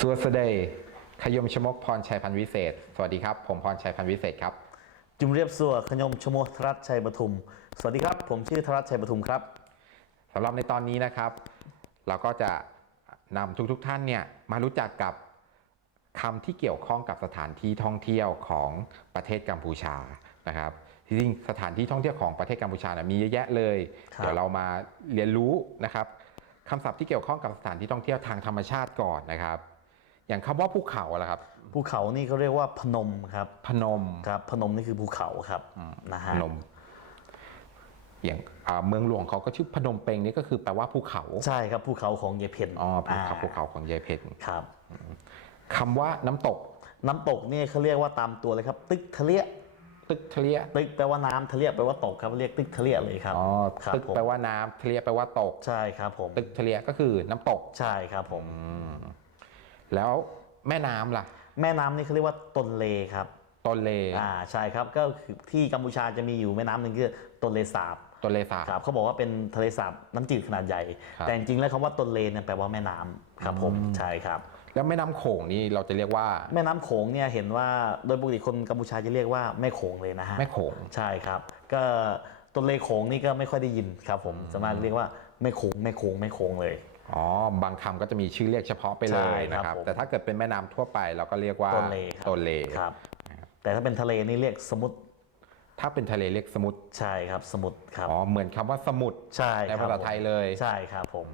สัวสเดย์ขยมชมกพรชัยพันธ์วิเศษ สวัสดีครับ ผมพรชัยพันธ์วิเศษครับ จุมเรียบสัวขยมชโมธรัตน์ชัยปทุม สวัสดีครับ ผมชื่อธรัตน์ชัยปทุมครับสำหรับในตอนนี้นะครับ เราก็จะนำทุกๆทท่านเนี่ยมารู้จักกับคำที่เกี่ยวข้องกับสถานที่ท่องเที่ยวของประเทศกัมพูชานะครับจริงๆสถานที่ท่องเที่ยวของประเทศกัมพูชานะมีเยอะแยะเลยครับเดี๋ยวเรามาเรียนรู้นะครับคำศัพท์ที่เกี่ยวข้องกับสถานที่ท่องเที่ยวทางธรรมชาติก่อนนะครับ อย่างคำว่าภูเขาล่ะครับภูเขานี่เขาเรียกว่าพนมครับ พนมครับ พนมนี่คือภูเขาครับนะพฮะนม อย่างอ่าเมืองหลวงเขาก็ชื่อพนมเปงนี่ก็คือแปลว่าภูเขา ใช่ครับภูเขาของเยเพนอ๋อภูเขาภูเขาของยายเพชรครับคำว่าน้ำตก น้ำตกนี่เขาเรียกว่าตามตัวเลยครับ ตึกทะเลียตึกทะเลตึกแปลว่าน้ำทะเลียแปลว่าตกครับเรียกตึกทะเลียเลยครับอ๋อครับตึกผมแปลว่าน้ำทะเลแปลว่าตกใช่ครับผมตึกทะเลก็คือน้ำตกใช่ครับผม แล้วแม่น้ำล่ะ แม่น้ำนี่เขาเรียกว่าตนเลครับตนเลอ่าใช่ครับก็คือที่กัมพูชาจะมีอยู่แม่น้ำหนึ่งคือตนเลสาบตนเลสาบครับเขาบอกว่าเป็นทะเลสาบน้ำจืดขนาดใหญ่ครับแต่จริงๆแล้วคำว่าตนเลเนี่ยแปลว่าแม่น้ำครับผมใช่ครับแล้วแม่น้ำโขงนี่เราจะเรียกว่า แม่น้ำโขงเนี่ยเห็นว่าโดยปกติคนกัมพูชาจะเรียกว่าแม่โขงเลยนะฮะแม่โขงใช่ครับ ก็ตนเลโขงนี่ก็ไม่ค่อยได้ยินครับผมสามารถเรียกว่าแม่โขงแม่โขงแม่โขงเลย อ๋อบางคำก็จะมีชื่อเรียกเฉพาะไปเลใช่ยครับนะครับผมแต่ถ้าเกิดเป็นแม่น้ำทั่วไปเราก็เรียกว่าตนเลครับตนเลครับ แต่ถ้าเป็นทะเลนี่เรียกสมุทรถ้าเป็นทะเลเรียกสมุทรใช่ครับ สมุทรครับอ๋อเหมือนคำว่าสมุทรใช่ในครับภาษาไทยเลยใช่ครับผม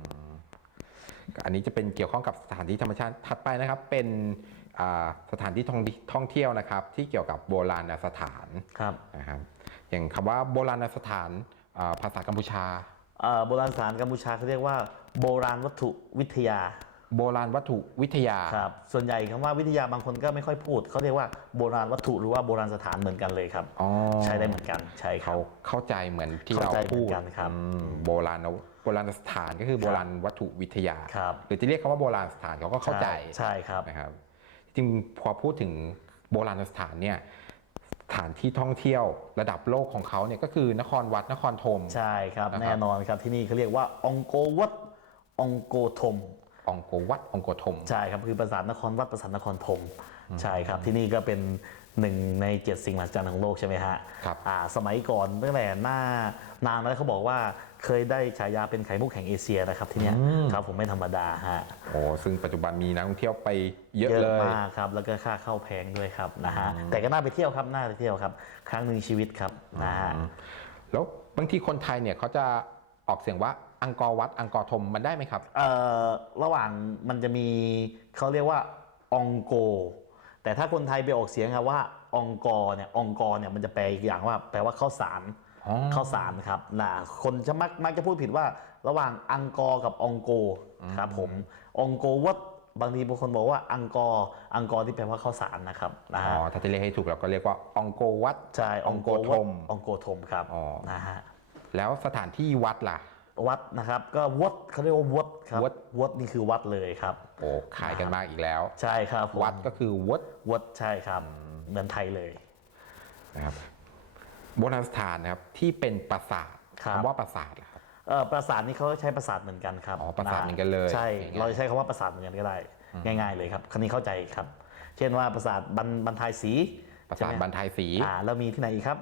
อันนี้จะเป็นเกี่ยวข้องกับสถานที่ธรรมชาติถัดไปนะครับ เป็นอ่าสถานที่ท่องท่องเที่ยวนะครับ ที่เกี่ยวกับโบราณสถานครับนะครับอย่างคำว่าโบราณสถานอ่าภาษากัมพูชาเอ่อโบราณสถานกัมพูชาเขาเรียกว่า โบราณวัตถุวิทยา โบราณวัตถุวิทยา ครับ ส่วนใหญ่คำว่าวิทยาบางคนก็ไม่ค่อยพูด เขาเรียกว่าโบราณวัตถุหรือว่าโบราณสถานเหมือนกันเลยครับ อ๋อ ใช้ได้เหมือนกัน ใช่ครัเขาบเข้าใจเหมือนที่เข้าเราใจเหมืพูอนดกันครับอืมโบราณโบราณสถานก็คือโบราณวัตถุวิทยา ครับ หรือจะเรียกคำว่าโบราณสถานเขาก็เข้าใจ ใช่ครับ นะครับจริงๆพอพูดถึงโบราณสถานเนี่ยสถานที่ท่องเที่ยวระดับโลกของเขาเนี่ยก็คือนครวัดนครธม ใช่ครับ นะครับ แน่นอนครับที่นี่เขาเรียกว่าองโกวัด องโกทมองโกวัดองโกธมใช่ครับคือประสาทนครวัดประสาทนครธมใช่ครับที่นี่ก็เป็นหนึ่งในเจ็ดสิ่งมหัศจรรย์ของโลกใช่ไหมฮะครับอ่าสมัยก่อนตั้งแต่หน้านานมาแล้วเขาบอกว่าเคยได้ฉายาเป็นไข่มุกแห่งเอเชียนะครับที่เนี้ยครับผมไม่ธรรมดาฮะโอ้ซึ่งปัจจุบันมีนักท่องเที่ยวไปเยอะเลยมากครับแล้วก็ค่าเข้าแพงด้วยครับนะฮะแต่ก็น่าไปเที่ยวครับน่าไปเที่ยวครับ ครั้งหนึ่งชีวิตครับนะฮะแล้วบางทีคนไทยเนี่ยเขาจะ ออกเสียงว่าอังกอร์วัดอังกอร์ธมมันได้ไหมครับ เอ่อระหว่างมันจะมีเขาเรียกว่าองโก แต่ถ้าคนไทยไปออกเสียงครับว่าองกอเนี่ยองกอเนี่ยมันจะแปลอีกอย่างว่า แปลว่าข้าวสารอ๋อข้าวสารครับนะคนจะมักมักจะพูดผิดว่า ระหว่างอังกอร์กับองโกครับผมองโกวัดบางทีบางคนบอกว่าอังกอร์อังกอร์ที่แปลว่าข้าวสารนะครับนะอ๋ฮะอถ้าจะเรียกให้ถูกเราก็เรียกว่าองโกวัดใช่องโกองโกธวัดมองโกธมครับอ๋อนะฮะ แล้วสถานที่วัดล่ะ วัดนะครับ ก็วัดเขาเรียกว่าวัดครับวัด วัดนี่คือวัดเลยครับ โอ้ขายกันมากอีกแล้ว ใช่ครับผมวัดก็คือวัดวัดใช่ครับเหมือนไทยเลยนะครับโบราณสถานนะครับที่เป็นปราสาทครับ คำว่าปราสาทล่ะครับ เออปราสาทนี่เขาใช้ปราสาทเหมือนกันครับอ๋อปราสาทเหมือนกันเลยใช่ง่ายๆ เราจะใช้คำว่าปราสาทเหมือนกันก็ได้ ง่าย ๆเลยครับคันนี้เข้าใจครับ เช่นว่าปราสาทบันบันทายศรีปราสาทใช่ไหมบรรทายศรีอ่าแล้วมีที่ไหนอีกครับ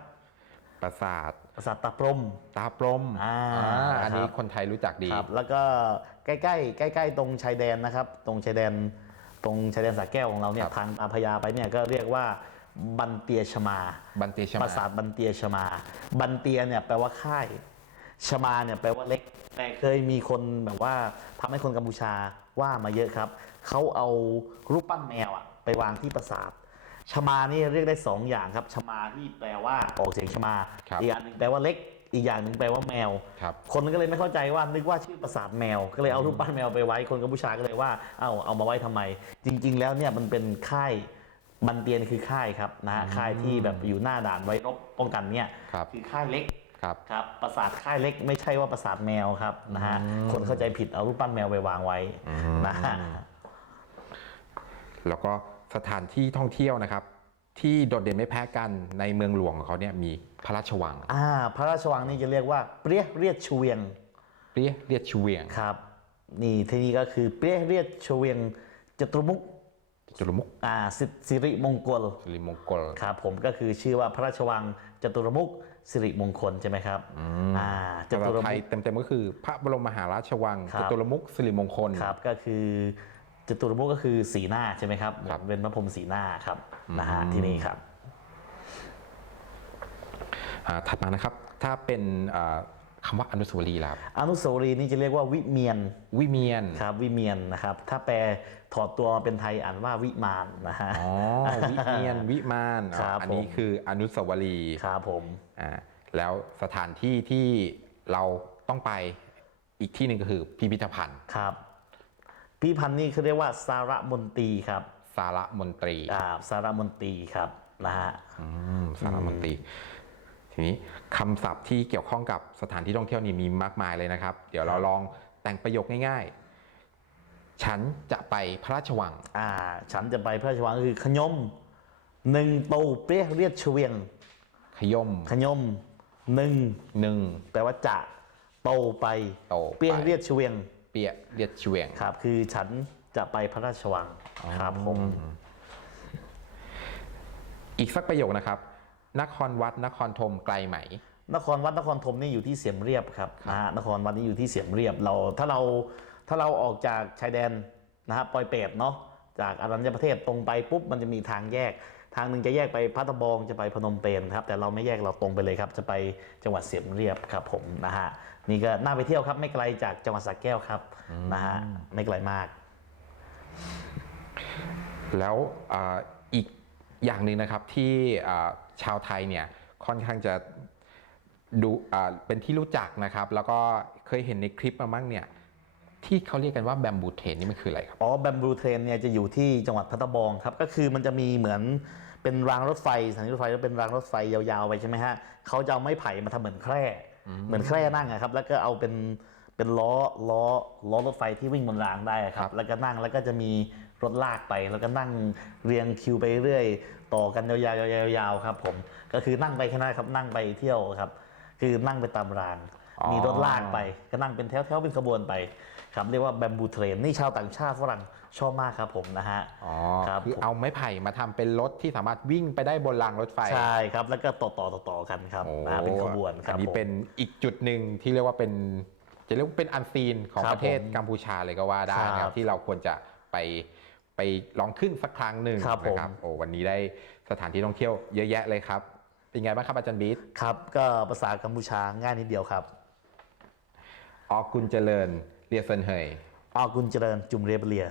ปราสาท ปราสาทตาพรหมตาปรมอ่าอันนี้ครับ คนไทยรู้จักดี ครับแล้วก็ใกล้ๆใกล้ ๆ ตรงชายแดนนะครับ ตรงชายแดนตรงชายแดนสระแก้วของเราเนี่คยรับ ทางอาพยาไปเนี่ยก็เรียกว่าบันเตียชมา บันเตชปมา ราสาทบันเตียชมา บันเตียเนี่ยแปลว่าค่าย ชมาเนี่ยแปลว่าเล็ก แต่เคยมีคนแบบว่าทำให้คนกัมพูชาว่ามาเยอะครับ เขาเอารูปปั้นแมวอะไปวางที่ปราสาท ชมานี่เรียกได้สองอย่างครับ ชมาที่แปลว่าออกเสียงชมาครับอีกอย่างหนึ่งแปลว่าเล็ก อีกอย่างหนึ่งแปลว่าแมว ครับ คนก็เลยไม่เข้าใจว่านึกว่าชื่อปราสาทแมว ก็เลยเอารูปปั้นแมวไปไว้ คนกัมพูชาก็เลยว่า เอาเอามาไว้ทำไม จริง ๆ แล้วเนี่ยมันเป็นค่ายบันเตียนคือค่ายครับนะฮะค่ายที่แบบอยู่หน้าด่านไว้รบป้องกันเนี่ยครับ อค่ายเล็ก ครับ ครับปราสาทค่ายเล็กไม่ใช่ว่าปราสาทแมวครับนะฮะ คนเข้าใจผิดเอารูปปั้นแมวไปวางไว้นะฮะ แล้วก็ สถานที่ท่องเที่ยวนะครับ ที่โดดเด่นไม่แพ้กันในเมืองหลวงของเขาเนี่ยมีพระราชวังอ่าพระราชวังนี่จะเรียกว่าเปรี้ยเรียดชเวียงเรียกเรียกชูเวียงครับ นี่ที่นี่ก็คือเปรี้ยเรียดชเวียงจตุรมุกจุลมุกอ่าสิสิริมงคลสิริมงคลครับผมก็คือชื่อว่าพระราชวังจตุรมุกสิริมงคลใช่ไหมครับอ่าจภาตุษารไทมุยกเต็มๆก็คือ พระบรมมหาราชวังครัจบตุรมุกสิริมงคลครับก็คือ จตุรมุกก็คือสีหน้าใช่ไหมครับ ครับเป็นพระพรหมสีหน้าครับนะฮะที่นี่ครับ อ่าถัดมานะครับ ถ้าเป็นอ่าคำว่าอนุสาวรีย์ล่ะครับอนุสาวรีย์นี่จะเรียกว่าวิเมียนวิเมียน ครับวิเมียนนะครับ ถ้าแปลถอดตัวมาเป็นไทยอ่านว่าวิมานนะฮะ อ๋อ วิเมียน วิมานครับอันนี้ผม คืออนุสาวรีย์ครับผม อ่าแล้วสถานที่ที่เราต้องไปอีกที่หนึ่งก็คือพิพิธภัณฑ์ ครับ พิพันธ์นี่เขาเรียกว่าสารมนตรีครับสารมนตรีอ่าสารมนตรีครับนะฮะอืมสารมนตรีทีนี้คำศัพท์ที่เกี่ยวข้องกับสถานที่ท่องเที่ยวนี่มีมากมายเลยนะครับ เดี๋ยวเราลองแต่งประโยคง่ายๆ ฉันจะไปพระราชวัง อ่า ฉันจะไปพระราชวังก็คือขยมหนึ่งโตเปรี้ยเรียดเฉวียง ขยมขยมหนึ่งหนึ่งแปลว่าจะโตไปโตเปรี้ยไปเรียดเฉวียง เปียเรียดเฉวงครับ คือฉันจะไปพระราชวังครับผมอีกสักประโยคนะครับ นครวัดนครธมไกลไหม นครวัดนครธมนี่อยู่ที่เสียมเรียบครับนะฮะนครวัดนี่อยู่ที่เสียมเรียบเราถ้าเราถ้าเราออกจากชายแดนนะฮะปอยเปตเนาะจากอรัญญประเทศตรงไปปุ๊บมันจะมีทางแยก ทางหนึ่งจะแยกไปพัทบองจะไปพนมเปญครับแต่เราไม่แยกเราตรงไปเลยครับ จะไปจังหวัดเสียมเรียบครับผมนะฮะนี่ก็น่าไปเที่ยวครับ ไม่ไกลจากจังหวัดสระแก้วครับนะฮะไม่ไกลมาก แล้วอ,อีกอย่างหนึ่งนะครับที่ชาวไทยเนี่ยค่อนข้างจะดูเป็นที่รู้จักนะครับ แล้วก็เคยเห็นในคลิปมาบ้างเนี่ย ที่เขาเรียกกันว่าแบมบูเทนนี่มันคืออะไรครับ อ๋อแบมบูเทรนเนี่ยจะอยู่ที่จังหวัดพัทบองครับ ก็คือมันจะมีเหมือนเป็นรางรถไฟสถานีรถไฟแล้วเป็นรางรถไฟยาวๆไปใช่ไหมฮะเขาจะเอาไม้ไผ่มาทำเหมือนแคร่ เหมือนแคร่นั่งอะครับ แล้วก็เอาเป็นเป็นล้อล้อล้อรถไฟที่วิ่งบนรางได้อะคครัรับบแล้วก็นั่งแล้วก็จะมีรถลากไป แล้วก็นั่งเรียงคิวไปเรื่อยต่อกันยาวๆยาวๆครับ ผมก็คือนั่งไปแค่นั้นครับนั่งไปเที่ยวครับ คือนั่งไปตามรางอ๋อ มีรถลากไปก็นั่งเป็นแถวๆเป็นขบวนไปครับเรียกว่าแบมบูเทรนนี่ชาวต่างชาติฝรั่งชอบมากครับผมนะฮะอ๋อครับคือผมเอาไม้ไผ่มาทำเป็นรถที่สามารถวิ่งไปได้บนรางรถไฟใช่ครับแล้วก็ต่อต่อต่อต่อกันครับโอ้นะเป็นขบวนคอัรับนนี้ผมเป็นอีกจุดหนึ่งที่เรียกว่าเป็นจะเรียกว่าเป็นอันซีนของครับประเทศผมกัมพูชาเลยก็ว่าได้นะคครัรับบที่เราควรจะไปไปลองขึ้นสักครั้งหนึ่งครับนะครับผมโอ้วันนี้ได้สถานที่ท่องเที่ยวเยอะแยะเลยครับเป็นไงบ้างครับอาจารย์บีทครับก็ภาษากัมพูชาง่ายนิดเดียวครับ អរគុណច្រើនលាសិនហើយអរគុណច្រើនជំរាបលា